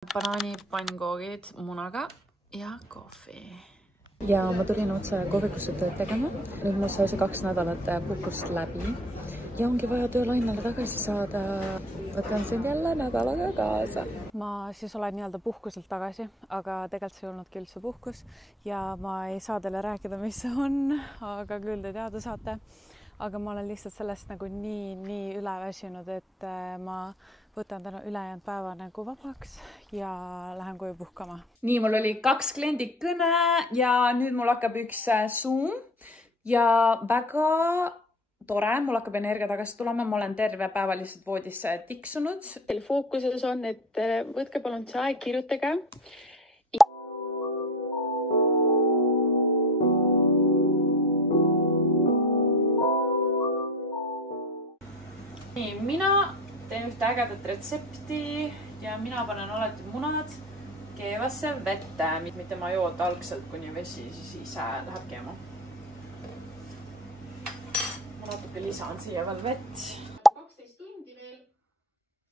Banaanipankoogid munaga ja kohvi. Ja ma tulin otse kohvikusse tööd tegema. Nüüd ma sai see 2 nädalat puhkust läbi. Ja ongi vaja töölainele tagasi saada. Võtan sind jälle nädalaga kaasa. Ma siis olen nii-öelda puhkuselt tagasi, aga tegelikult see ei olnudki üldse puhkus. Ja ma ei saa teile rääkida, mis see on, aga küll te teada saate. Aga ma olen lihtsalt sellest nagu nii üleväsinud, et ma võtan täna ülejäänud päeva nagu vabaks ja lähen koju puhkama. Nii, mul oli 2 kliendi kõne ja nüüd mul hakkab üks Zoom ja väga tore, mul hakkab energia tagasi tulema. Ma olen terve päeva lihtsalt voodisse tiksunud. Teil fookuses on, et võtke palun see aeg, kirjutage. Nii, mina teen ühte ägedat retsepti ja mina panen alati munad keevasse vette, mitte ma jood algselt kuni vesi, siis läheb keema. Ma natuke lisan siia veel vett. 12 tundi veel.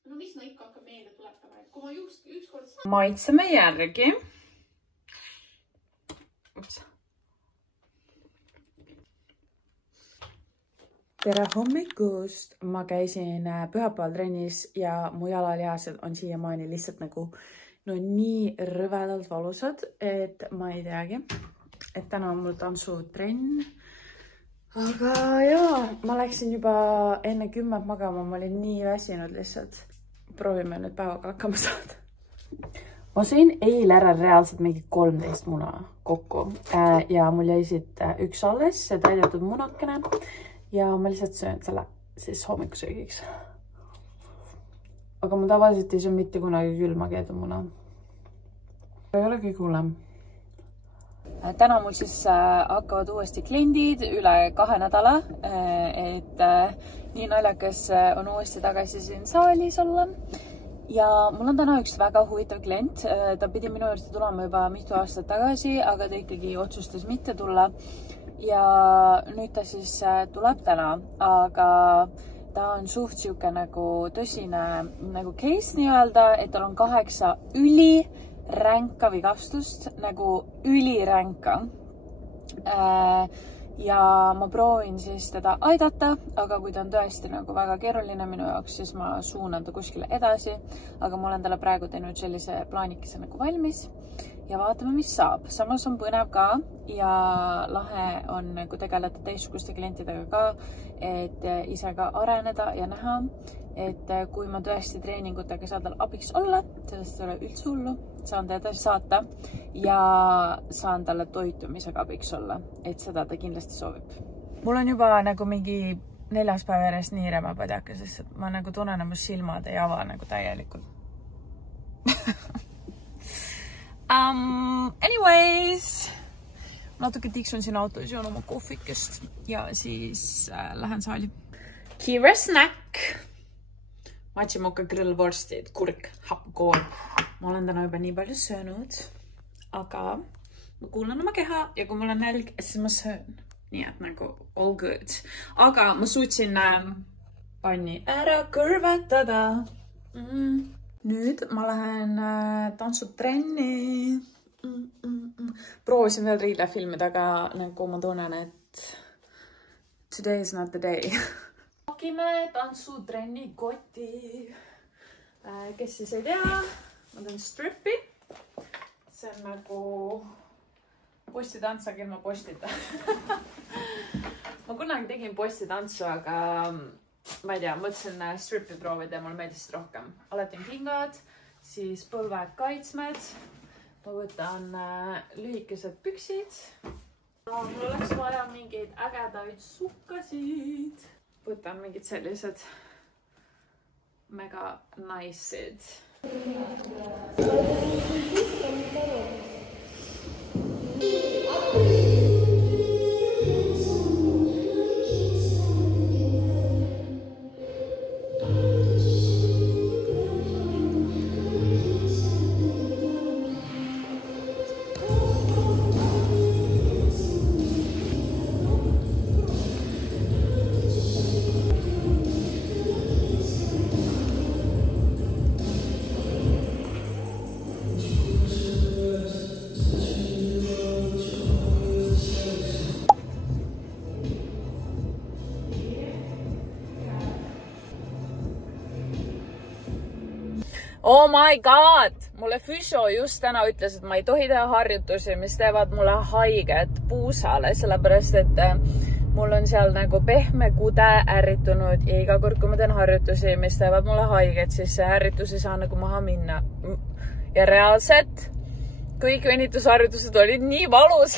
No mis no ikka hakkab meelde tuletama, et kui ma ükskord... Maitseme järgi. Ups. Tere hommikust! Ma käisin pühapäeval trennis ja mu jalalihased on siiamaani lihtsalt nagu nii rõvedalt valusad, et ma ei teagi, et täna on mul tantsutrenn. Aga jaa, ma läksin juba enne 10 magama, ma olin nii väsinud lihtsalt. Proovime nüüd päevaga hakkama saada. Ma sõin eile ära reaalselt mingi 13 muna kokku ja mul jäi siit üks alles, see täidetud munakene. Ja ma lihtsalt söön selle siis hommikusöögiks. Aga ma tavaliselt ei söö mitte kunagi külma keedumuna. Ei ole kõige hullem. Täna mul siis hakkavad uuesti kliendid üle 2 nädala, et nii naljakas on uuesti tagasi siin saalis olla. Ja mul on täna üks väga huvitav klient. Ta pidi minu juurde tulema juba mitu aastat tagasi, aga ta ikkagi otsustas mitte tulla. Ja nüüd ta siis tuleb täna, aga ta on suht siuke nagu tõsine nagu case nii-öelda, et tal on 8 üliränka vigastust, nagu üliränka. Ja ma proovin siis teda aidata, aga kui ta on tõesti nagu väga keeruline minu jaoks, siis ma suunan ta kuskile edasi. Aga ma olen talle praegu teinud sellise plaanikese nagu valmis ja vaatame, mis saab. Samas on põnev ka ja lahe on nagu tegeleda teistsuguste klientidega ka, et ise ka areneda ja näha, et kui ma tõesti treeningutega saan tal abiks olla, sellest ei ole üldse hullu, saan ta edasi saata ja saan talle toitumisega abiks olla, et seda ta kindlasti soovib. Mul on juba nagu mingi 4. päev järjest nii rämepadjaka, sest ma nagu tunnen, et mu silmad ei ava nagu täielikult. Anyways, natuke tiksun siin autos, joon oma kohvikest ja siis lähen saali. Kiire snack. Matšimoka grillvorstid, kurk, hapkool. Ma olen täna juba nii palju söönud, aga ma kuulan oma keha ja kui mul on nälg, siis ma söön. Nii et nagu all good. Aga ma suutsin panni ära kõrvetada. Nüüd ma lähen tantsutrenni. Proovisin veel riile filmida, aga nagu ma tunnen, et today is not the day. Pakime tantsutrenni koti. Kes siis ei tea, ma teen strippi. See on nagu postitants, aga ilma postita. Ma kunagi tegin postitantsu, aga ma ei tea, mõtlesin strippi proovida ja mul meeldis rohkem. Alati on kingad, siis põlved kaitsmed. Ma võtan lühikesed püksid. Mul oleks vaja mingeid ägedaid sukkasid. Võtan mingid sellised mega nice'id. Oh my god! Mulle füsio just täna ütles, et ma ei tohi teha harjutusi, mis teevad mulle haiget puusale, sellepärast et mul on seal nagu pehme kude ärritunud ja iga kord, kui ma teen harjutusi, mis teevad mulle haiget, siis see ärritus ei saa nagu maha minna. Ja reaalselt kõik venitusharjutused olid nii valus.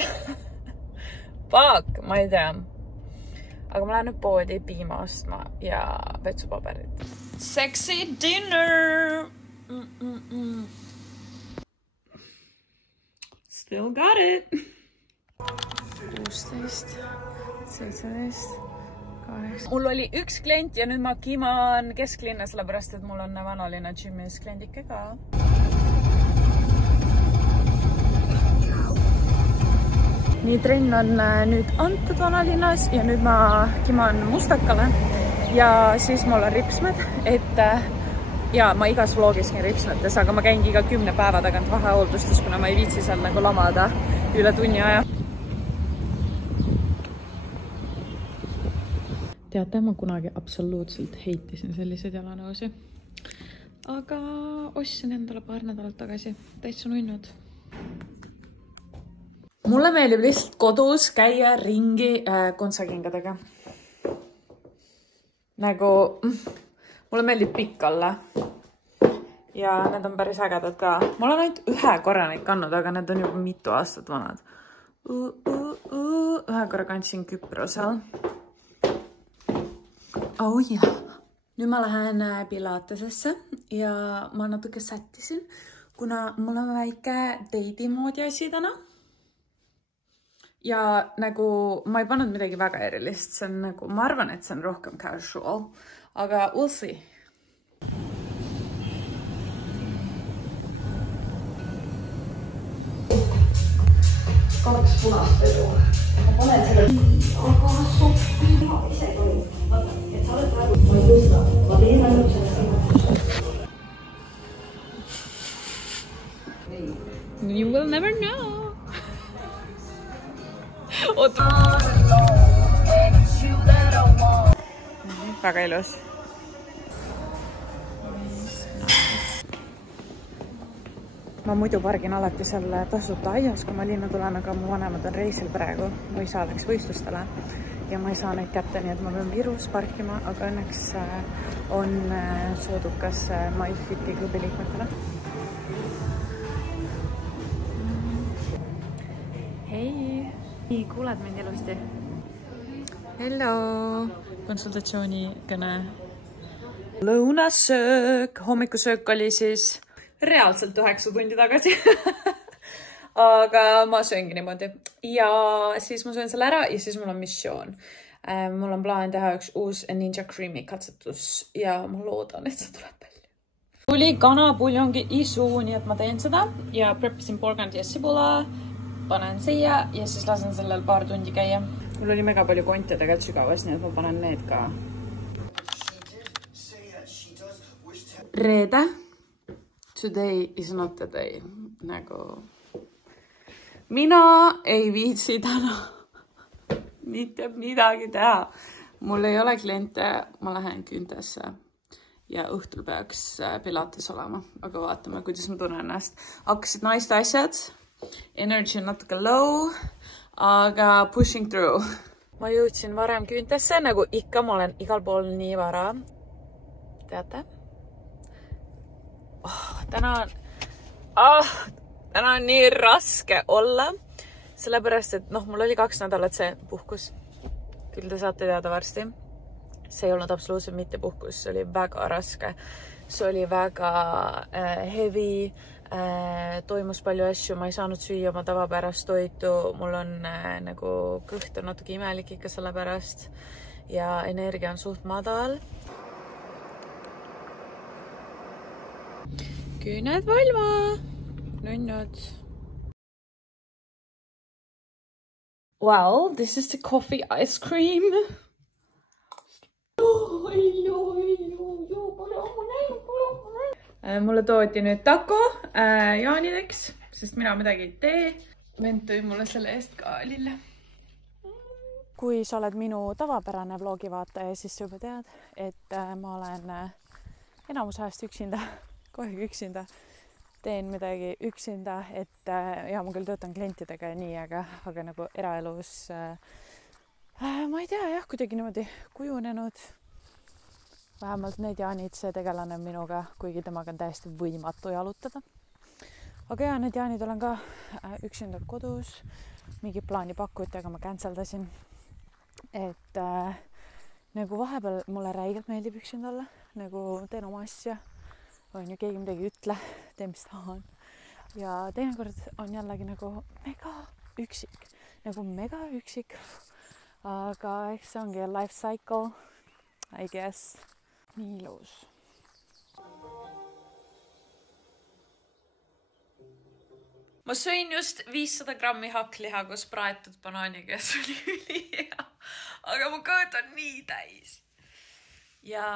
Fuck, ma ei tea. Aga ma lähen nüüd poodi piima ostma ja vetsupaberit. Sexy dinner! Still got it! 16, 17, 8. Mul oli üks klient ja nüüd ma kiman kesklinna, sellepärast et mul on vanalinna gymmis kliendike ka. Nii trenn on nüüd antud vanalinnas ja nüüd ma kiman Mustakale ja siis mul on ripsmed, et ja ma igas vlogis käin ripsmetes, aga ma käingi iga 10 päeva tagant vahehooldustes, kuna ma ei viitsi seal nagu lamada üle tunni aja. Teate, ma kunagi absoluutselt heitisin selliseid jalanõusi, aga ostsin endale paar nädalat tagasi, täitsa nunnud. Mulle meeldib lihtsalt kodus käia ringi kontsakingadega. Nagu, mulle meeldib pikk olla. Ja need on päris ägedad ka. Ma olen ainult ühe korra neid kannud, aga need on juba mitu aastat vanad. Ühe korra kandsin Küprosel. Oh yeah. Nüüd ma lähen Pilatesesse ja ma natuke sättisin, kuna mul on väike date'i moodi asi täna. Ja nagu ma ei pannud midagi väga erilist, see on nagu, ma arvan, et see on rohkem casual, aga we'll see. Kaks punast edu. Ma panen selle aga soppi. Ma ise tohin. Vaata, et sa oled praegu. Ma ei tea seda. Ma teen ainult sellest. You will never know. Väga ilus. Ma muidu pargin alati seal tasuta aias, kui ma linna tulen, aga mu vanemad on reisil praegu. Mu isa läks võistlustele ja ma ei saa neid kätte, nii et ma pean Virus parkima, aga õnneks on soodukas MyFiti klubi liikmetele. Hei, kuuled mind ilusti? Hello! Konsultatsiooni kõne. Lõunasöök. Hommikusöök oli siis reaalselt 9 tundi tagasi. Aga ma sööngi niimoodi. Ja siis ma söön selle ära ja siis mul on missioon. Mul on plaan teha üks uus Ninja Creamy katsetus ja ma loodan, et see tuleb välja. Tuli kanapuljongi isu, nii et ma teen seda ja preppisin porgandi ja sibula. Panen siia ja siis lasen sellel paar tundi käia. Mul oli mega palju konte tegelikult sügavas, nii et ma panen need ka. Reede. Today is not the day. Nagu mina ei viitsi täna mitte midagi teha. Mul ei ole kliente, ma lähen Küntesse ja õhtul peaks Pilates olema, aga vaatame, kuidas ma tunnen ennast. Hakkasid naiste asjad. Energy on natuke low, aga pushing through. Ma jõudsin varem Küntesse, nagu ikka ma olen igal pool nii vara. Teate? Täna on nii raske olla, sellepärast, et mul oli 2 nädalat see puhkus. Küll te saate teada varsti. See ei olnud absoluutselt mitte puhkus, see oli väga raske. See oli väga heavy. Toimus palju asju, ma ei saanud süüa oma tavapärast toitu, mul on nagu kõht on natuke imelik ikka selle pärast ja energia on suht madal. Küüned valma, nunnud. Well, this is the coffee ice cream. Mulle tooti nüüd taco jaanideks, sest mina midagi ei tee. Vend tõi mulle selle eest ka lille. Kui sa oled minu tavapärane vlogi vaataja, siis sa juba tead, et ma olen enamus ajast üksinda kohe üksinda teen midagi üksinda, et ja ma küll töötan klientidega ja nii, aga nagu eraelus ma ei tea jah, kuidagi niimoodi kujunenud. Vähemalt need jaanid, see tegelane minuga, kuigi temaga on täiesti võimatu jalutada. Aga ja, need jaanid olen ka üksinda kodus. Mingi plaani pakuti, aga ma canceldasin. Et nagu vahepeal mulle räigelt meeldib üksinda olla. Nagu teen oma asja. On ju keegi midagi ütle, tee mis tahan. Ja teinekord on jällegi nagu mega üksik. Aga eks see ongi life cycle, I guess. Nii ilus. Ma sõin just 500 grammi hakkliha koos praetud banaaniga ja see oli ülihea. Aga mu kõht on nii täis. Ja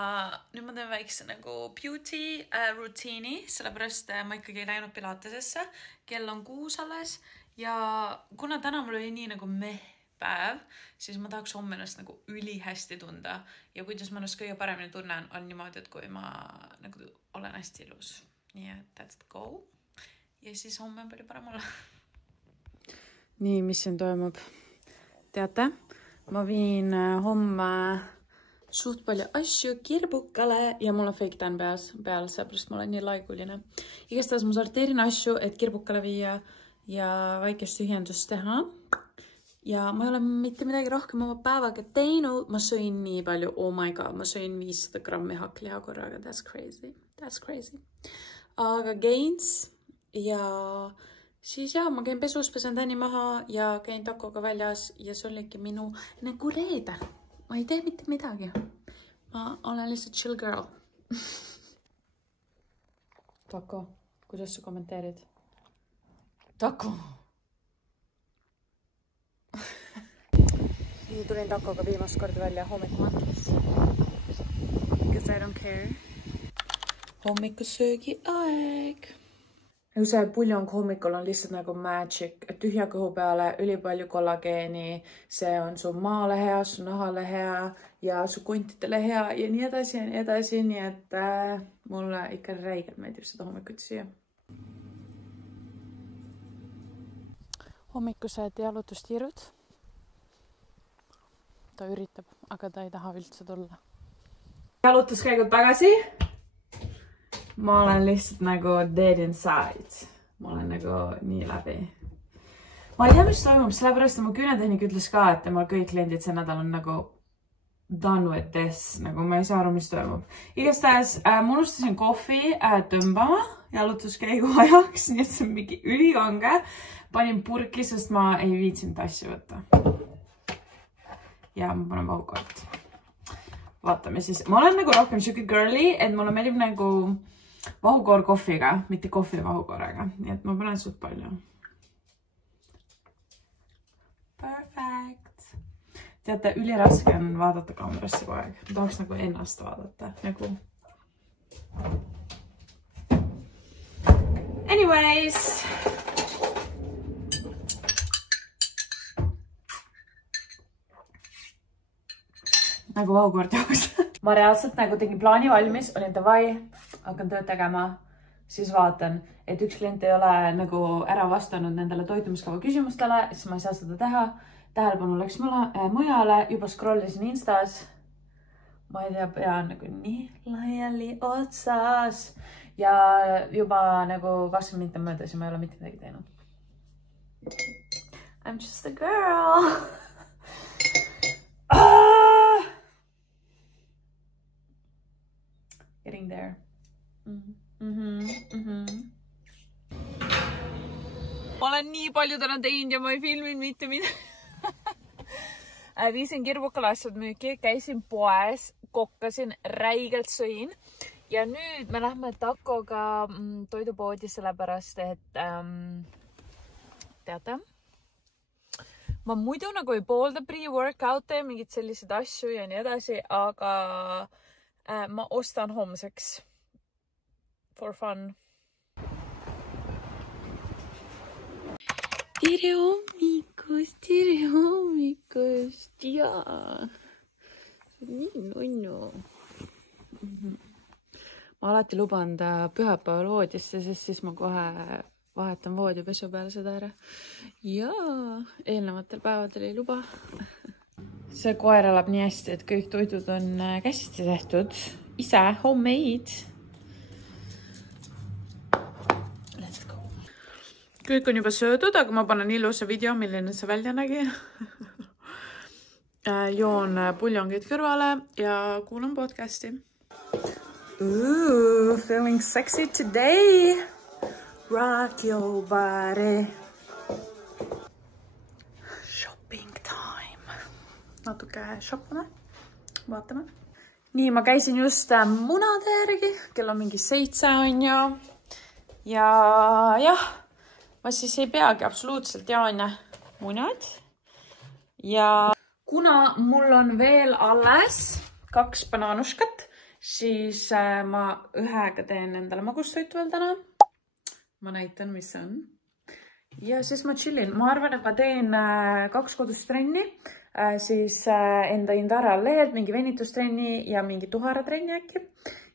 nüüd ma teen väikse nagu beauty rutiini, sellepärast ma ikkagi ei läinud pilatesesse. Kell on 6 alles ja kuna täna mul oli nii nagu päev, siis ma tahaks homme ennast nagu ülihästi tunda. Ja kuidas ma ennast kõige paremini tunnen, on niimoodi, et kui ma nagu olen hästi ilus. Nii et let's go. Ja siis homme on palju parem olla. Nii, mis siin toimub? Teate, ma viin homme suht palju asju kirbukale ja mul on fake tan peal, seepärast ma olen nii laiguline. Igastahes ma sorteerin asju, et kirbukale viia ja väikest ühendust teha. Ja ma ei ole mitte midagi rohkem oma päevaga teinud. Ma sõin nii palju, oh my god, ma sõin 500 grammi hakkliha korraga. That's crazy. Aga gains ja siis ma käin pesus, pesen tänni maha ja käin takoga väljas ja see oligi minu nagu reede. Ma ei tee mitte midagi. Ma olen lihtsalt chill girl. Tako, kuidas sa kommenteerid? Tako. Nii tulin takoga viimast korda välja hommikumatlis. Because I don't care. Hommikusöögi aeg. Nagu see puljong hommikul on lihtsalt nagu magic. Tühja kõhu peale, ülipalju kollageeni. See on su maale hea, su nahale hea ja su kontidele hea ja nii edasi ja nii edasi. Nii et mulle ikka räigelt meeldib seda hommikuti süüa. Hommikused jalutustiirud. Ta üritab, aga ta ei taha üldse tulla. Jalutuskäigud tagasi. Ma olen lihtsalt nagu dead inside. Ma olen nagu nii läbi. Ma ei tea, mis toimub, sellepärast et mu küünetehnik ütles ka, et temal kõik kliendid see nädal on nagu done with this. Nagu ma ei saa aru, mis toimub. Igastahes ma unustasin kohvi tõmbama jalutuskäigu ajaks, nii et see on mingi ülikange. Panin purki, sest ma ei viitsinud asju võtta. Ja ma panen vahukord. Vaatame siis. Ma olen nagu rohkem siuke girly, et mulle meeldib nagu vahukoor kohviga, mitte kohvi vahukoorega. Nii et ma panen suht palju. Perfect. Teate, üliraske on vaadata kaamerasse kogu aeg. Ma tahaks nagu ennast vaadata. Nagu. Anyways. Nagu vahukoord jaoks. Ma reaalselt nagu tegin plaani valmis, olin davai, hakkan tööd tegema, siis vaatan, et üks klient ei ole nagu ära vastanud nendele toitumiskava küsimustele, siis ma ei saa seda teha. Tähelepanu läks mujale, juba scrollisin Instas. Ma ei tea, pea nagu nii laiali otsas. Ja juba nagu 20 minutit möödas ja ma ei ole mitte midagi teinud. I'm just a girl. Getting there. Ma olen nii palju täna teinud ja ma ei filminud mitte midagi. Viisin kirbukale asjad müüki, käisin poes, kokkasin, räigelt sõin. Ja nüüd me lähme takoga toidupoodi sellepärast, et teate, ma muidu nagu ei poolda pre-workout'e ja mingid sellised asju ja nii edasi, aga ma ostan homseks for fun. Tere hommikust, jaa. Nii nunnu. ma alati luban ta pühapäeval voodisse, sest siis ma kohe vahetan voodipesu peale seda ära. Ja eelnevatel päevadel ei luba. See koer elab nii hästi, et kõik toidud on käsitsi tehtud. Ise, homemade. Let's go. Kõik on juba söödud, aga ma panen ilusa video, milline see välja nägi. Joon puljongid kõrvale ja kuulan podcasti. Ooh, feeling sexy today. Rock your body. Shopping time. Natuke shoppame. Vaatame. Nii, ma käisin just munade järgi. Kell on mingi 7 on ju. Ja jah, ma siis ei peagi absoluutselt jaana munad. Ja kuna mul on veel alles 2 banaanuškat, siis ma ühega teen endale magustoitu veel täna. Ma näitan, mis see on. Ja siis ma chillin. Ma arvan, et ma teen 2 kodust trenni. Siis enda Indara lehelt mingi venitustrenni ja mingi tuharatrenni äkki.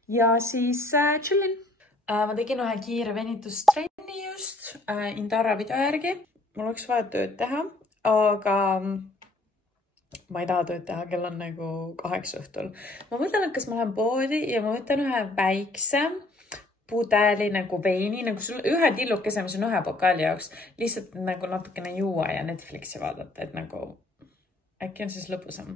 Ja siis chillin. Ma tegin ühe kiire venitustrenni just Indara video järgi. Mul oleks vaja tööd teha, aga ma ei taha tööd teha, kell on nagu 8 õhtul. Ma mõtlen, et kas ma lähen poodi ja ma võtan ühe väikse pudeli nagu veini, nagu sul ühe tillukese, mis on ühe pokaali jaoks, lihtsalt nagu natukene juua ja Netflixi vaadata, et nagu äkki on siis lõpusam.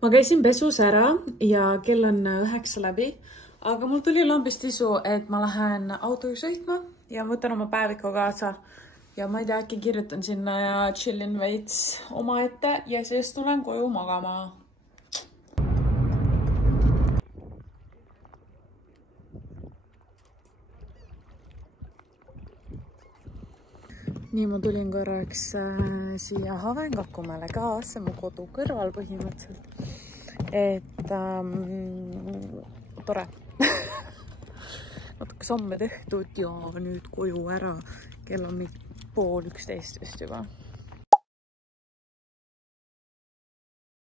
Ma käisin pesus ära ja kell on 9 läbi, aga mul tuli lambist isu, et ma lähen autoga sõitma ja võtan oma päeviku kaasa ja ma ei tea, äkki kirjutan sinna ja chillin veits omaette ja siis tulen koju magama. Nii ma tulin korraks siia Havenkakumäele ka, see mu kodu kõrval põhimõtteliselt. Et tore. Natuke samme tehtud ja nüüd koju ära. Kell on 10:30 vist juba.